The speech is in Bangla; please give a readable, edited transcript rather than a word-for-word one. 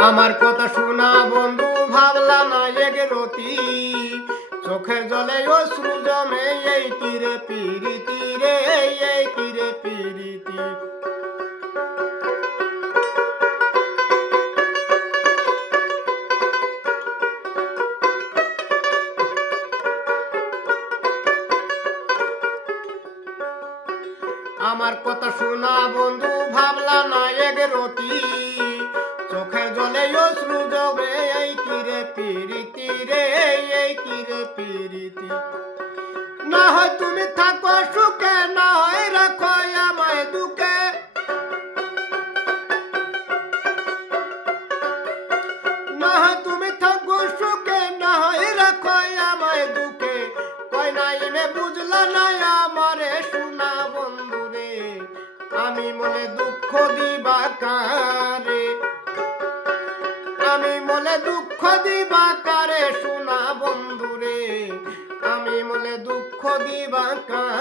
আমার কথা শোনা বন্ধু ভাবলা না এগরতি চোখের জলে অশ্রু জমে এই তীরে পিরিতি রে এই তীরে পিরিতি আমার কথা শোনা বন্ধু ভাবলা না এগরতি চোখের জলে অশ্রু জমে এই তীরে পিরিতি রে এই তীরে পিরিতি না হয় তুমি থাকো সুখে না হয় রাখো আমায় দুঃখে না হয় তুমি থাকো সুখে না হয় রাখো আমায় দুঃখে কয় নাই মে বুঝলা না আমারে শোনা বন্ধু রে আমি মনে দুঃখ দিবা কারে আমি মনে দুঃখ দিবা কারে শোনা বন্ধু রে আমি মনে দুঃখ দিবা কারে